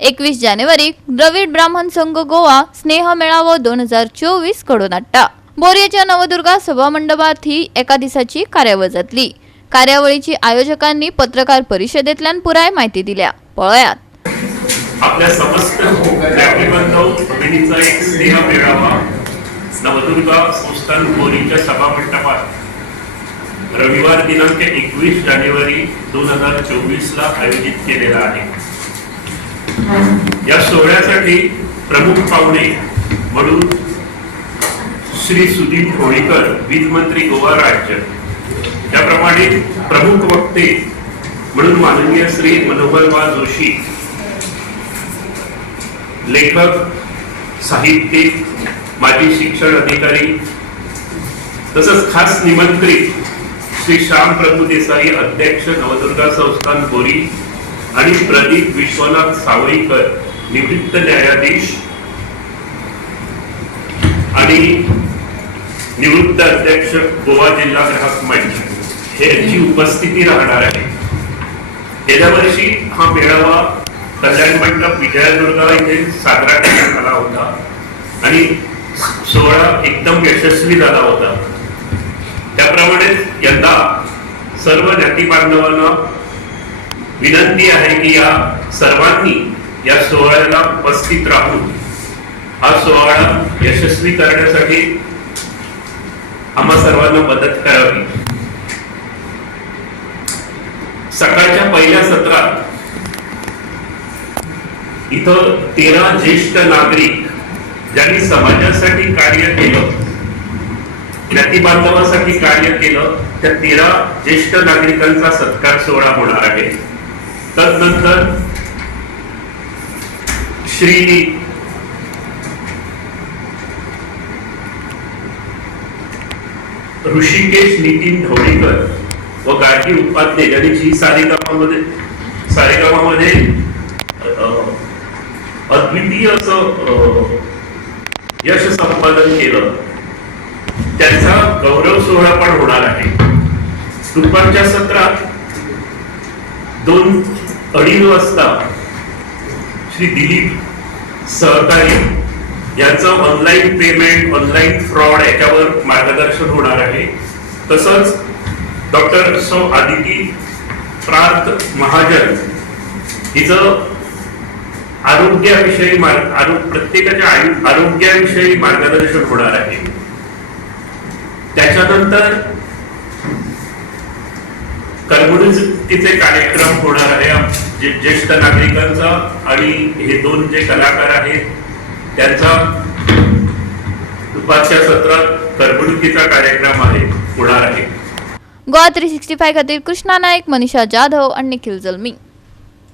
एकवीस जानेवारी द्रविड ब्राह्मण संघ गोवा स्नेह मेळावा दोन हजार चोवीसकडून हाडटा बोरियाच्या नवदुर्गा सभामंडपात ही एका दिसाची कार्यावळ जातली. कार्यावळीची आयोजकांनी पत्रकार परिषदेतल्यान पुराय माहिती दिल्या. पळयात. आपल्या समस्त एक स्नेह मेळावा नवदुर्गा संस्थान बोरीच्या सभामंडपात. रविवार दिनांक एकवीस जानेवारी दोन हजार चोवीस ला आयोजित केलेला आहे. या सोहळ्यासाठी प्रमुख पाहुणे म्हणून श्री सुदीप होळीकर वीज मंत्री गोवा राज्य. त्याप्रमाणे प्रमुख वक्ते म्हणून माननीय श्री मनोहरबा जोशी लेखक साहित्यिक माजी शिक्षण अधिकारी तसंच खास निमंत्रित श्री श्याम प्रभू देसाई अध्यक्ष नवदुर्गा संस्थान बोरी आणि प्रदीप विश्वनाथ सावळीकर. निवृत्त न्यायाधीश आणि निवृत्त अध्यक्ष गोवा जिल्हा ग्राहक मंच. हे यांची उपस्थिती राहणार आहे. गेल्या वर्षी हा मेळावा कल्याण मंडप विजयादुर्गा इथे साजरा करण्यात आला होता आणि सोहळा एकदम यशस्वी झाला होता. त्याप्रमाणेच यंदा सर्व जाती बांधवांना विनंती आहे की या सर्वांनी या सोहळ्याला उपस्थित राहून हा सोहळा यशस्वी करण्यासाठी आम्हा सर्वांना मदत करावी. सकाळच्या पहिल्या सत्रात इथं तेरा ज्येष्ठ नागरिक ज्यांनी समाजासाठी कार्य केलं ज्ञाती बांधवासाठी कार्य केलं त्या तेरा ज्येष्ठ नागरिकांचा सत्कार सोहळा होणार आहे. तदनंतर श्री ऋषिकेश नितीन ढवळीकर व गाठी उपाध्ये ज्यांनी जी सारेगामामध्ये सारेगामामध्ये अद्वितीय असं यश संपादन केलं. त्यांचा गौरव सोहळा पण होणार आहे. दुपारच्या सत्रात दोन अडीच वाजता श्री दिलीप सहकारी. यांचं ऑनलाईन पेमेंट ऑनलाईन फ्रॉड याच्यावर मार्गदर्शन होणार आहे. तसंच डॉक्टर सौ आदिती प्रांत महाजन हिचं आरोग्याविषयी मार्ग आरो- प्रत्येकाच्या आयु- आरोग्याविषयी मार्गदर्शन होणार आहे. त्याच्यानंतर करमणुकीचे कार्यक्रम होणार आहे. जे ज्येष्ठ नागरिकांचा आणि हे दोन जे कलाकार आहेत त्यांचा दुपारच्या सत्रात करमणुकीचा कार्यक्रम आहे होणार आहे. गोवा थ्री सिक्स्टी फाय खातील कृष्णा नाईक मनीषा जाधव आणि निखिल जलमी.